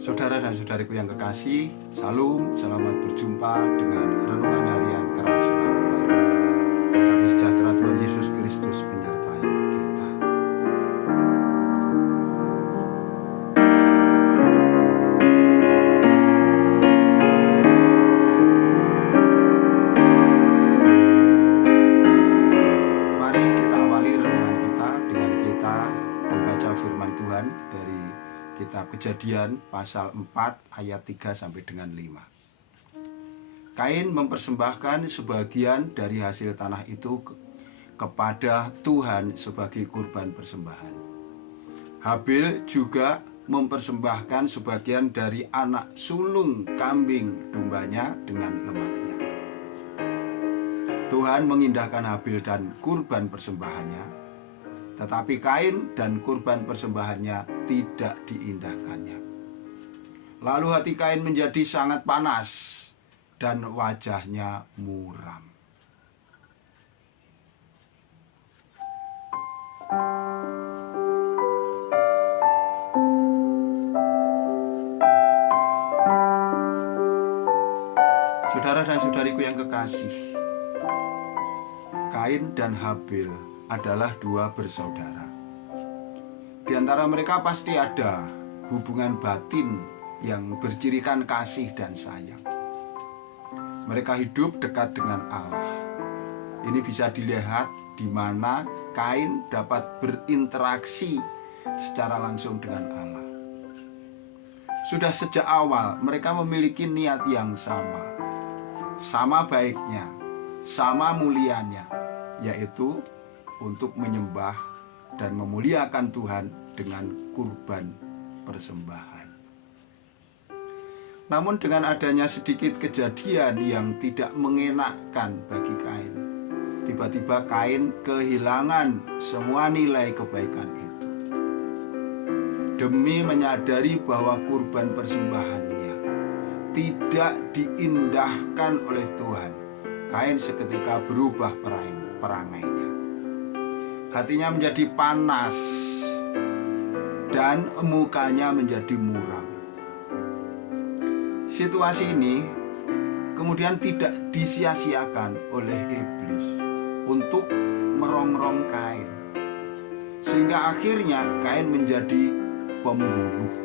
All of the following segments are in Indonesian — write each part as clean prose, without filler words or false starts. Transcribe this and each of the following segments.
Saudara dan saudariku yang kekasih, salam, selamat berjumpa dengan Renungan Harian Kerasulan Baru. Damai sejahtera Tuhan Yesus Kristus menyertai kita. Mari kita awali renungan kita dengan kita membaca firman Tuhan dari Kitab Kejadian pasal 4 ayat 3 sampai dengan 5. Kain mempersembahkan sebagian dari hasil tanah itu kepada Tuhan sebagai kurban persembahan. Habil juga mempersembahkan sebagian dari anak sulung kambing dombanya dengan lemaknya. Tuhan mengindahkan Habil dan kurban persembahannya, tetapi Kain dan kurban persembahannya tidak diindahkannya. Lalu hati Kain menjadi sangat panas dan wajahnya muram. Saudara dan saudariku yang kekasih, Kain dan Habil adalah dua bersaudara. Di antara mereka pasti ada hubungan batin yang bercirikan kasih dan sayang. Mereka hidup dekat dengan Allah. Ini bisa dilihat di mana Kain dapat berinteraksi secara langsung dengan Allah. Sudah sejak awal mereka memiliki niat yang sama baiknya, sama mulianya, yaitu untuk menyembah dan memuliakan Tuhan dengan kurban persembahan. Namun dengan adanya sedikit kejadian yang tidak mengenakkan bagi Kain, tiba-tiba Kain kehilangan semua nilai kebaikan itu. Demi menyadari bahwa kurban persembahannya tidak diindahkan oleh Tuhan, Kain seketika berubah perangainya. Hatinya menjadi panas dan mukanya menjadi muram. Situasi ini kemudian tidak disia-siakan oleh iblis untuk merongrong Kain, sehingga akhirnya Kain menjadi pembunuh.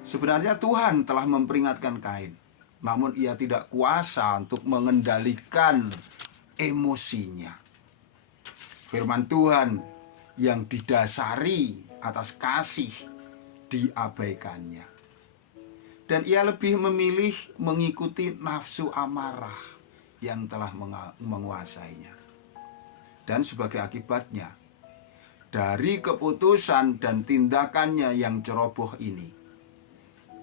Sebenarnya Tuhan telah memperingatkan Kain, namun ia tidak kuasa untuk mengendalikan emosinya. Firman Tuhan yang didasari atas kasih diabaikannya, dan ia lebih memilih mengikuti nafsu amarah yang telah menguasainya. Dan sebagai akibatnya, dari keputusan dan tindakannya yang ceroboh ini,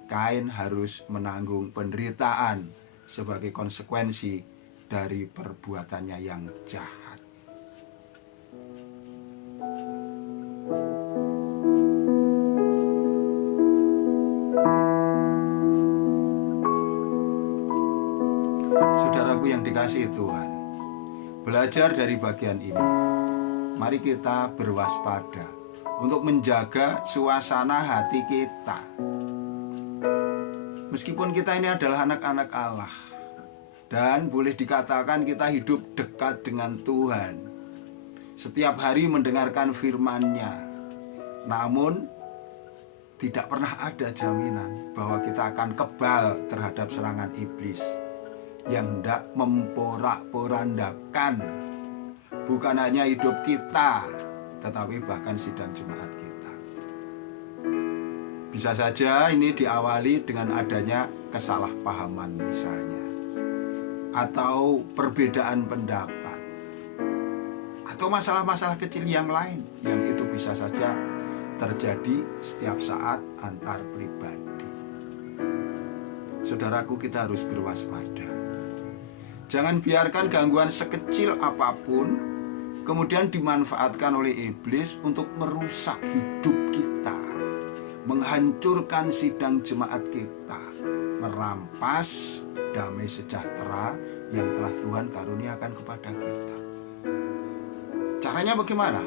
Kain harus menanggung penderitaan sebagai konsekuensi dari perbuatannya yang jahat. Saudaraku yang dikasihi Tuhan, belajar dari bagian ini, mari kita berwaspada untuk menjaga suasana hati kita. Meskipun kita ini adalah anak-anak Allah, dan boleh dikatakan kita hidup dekat dengan Tuhan, setiap hari mendengarkan firman-Nya, namun tidak pernah ada jaminan bahwa kita akan kebal terhadap serangan iblis yang hendak memporak-porandakan bukan hanya hidup kita, tetapi bahkan sidang jemaat kita. Bisa saja ini diawali dengan adanya kesalahpahaman misalnya, atau perbedaan pendapat, atau masalah-masalah kecil yang lain yang itu bisa saja terjadi setiap saat antar pribadi. Saudaraku, kita harus berwaspada. Jangan biarkan gangguan sekecil apapun kemudian dimanfaatkan oleh iblis untuk merusak hidup kita, menghancurkan sidang jemaat kita, merampas damai sejahtera yang telah Tuhan karuniakan kepada kita. Caranya bagaimana?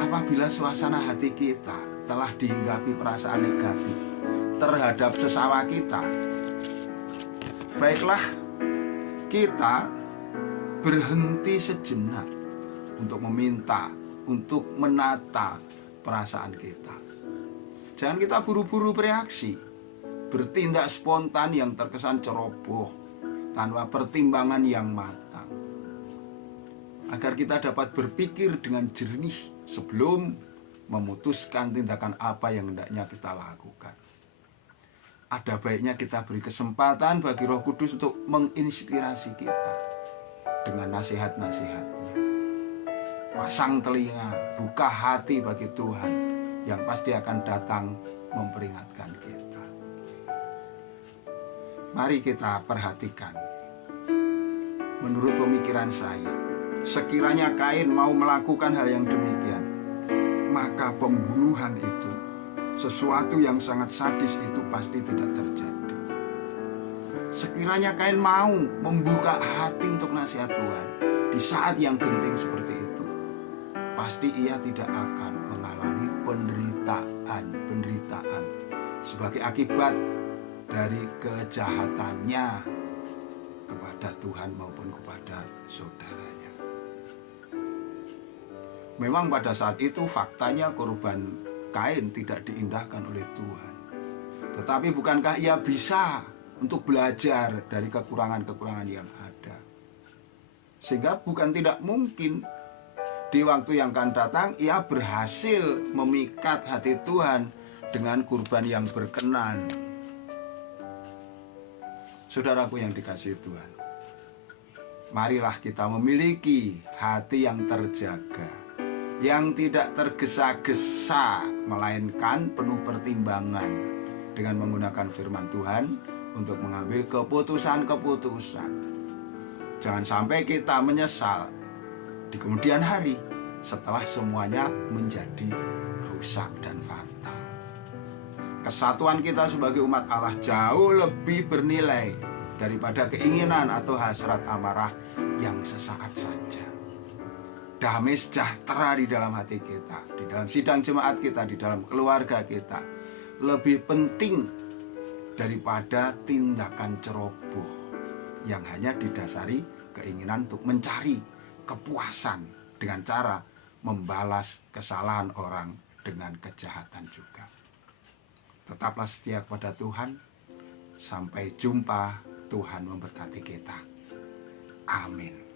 Apabila suasana hati kita setelah dihinggapi perasaan negatif terhadap sesama kita, baiklah kita berhenti sejenak untuk meminta, untuk menata perasaan kita. Jangan kita buru-buru bereaksi, bertindak spontan yang terkesan ceroboh tanpa pertimbangan yang matang. Agar kita dapat berpikir dengan jernih sebelum memutuskan tindakan apa yang hendaknya kita lakukan. Ada baiknya kita beri kesempatan bagi Roh Kudus untuk menginspirasi kita dengan nasihat-nasihatnya. Pasang telinga, buka hati bagi Tuhan yang pasti akan datang memperingatkan kita. Mari kita perhatikan. Menurut pemikiran saya, sekiranya Kain mau melakukan hal yang demikian, maka pembunuhan itu, sesuatu yang sangat sadis itu pasti tidak terjadi. Sekiranya Kain mau membuka hati untuk nasihat Tuhan di saat yang genting seperti itu, pasti ia tidak akan mengalami penderitaan sebagai akibat dari kejahatannya kepada Tuhan maupun kepada saudaranya. Memang pada saat itu faktanya korban Kain tidak diindahkan oleh Tuhan. Tetapi bukankah ia bisa untuk belajar dari kekurangan-kekurangan yang ada? Sehingga bukan tidak mungkin di waktu yang akan datang ia berhasil memikat hati Tuhan dengan kurban yang berkenan. Saudaraku yang dikasihi Tuhan, marilah kita memiliki hati yang terjaga, yang tidak tergesa-gesa, melainkan penuh pertimbangan dengan menggunakan firman Tuhan untuk mengambil keputusan-keputusan. Jangan sampai kita menyesal di kemudian hari setelah semuanya menjadi rusak dan fatal. Kesatuan kita sebagai umat Allah jauh lebih bernilai daripada keinginan atau hasrat amarah yang sesaat saja. Damai sejahtera di dalam hati kita, di dalam sidang jemaat kita, di dalam keluarga kita, lebih penting daripada tindakan ceroboh yang hanya didasari keinginan untuk mencari kepuasan dengan cara membalas kesalahan orang dengan kejahatan juga. Tetaplah setia kepada Tuhan. Sampai jumpa. Tuhan memberkati kita. Amin.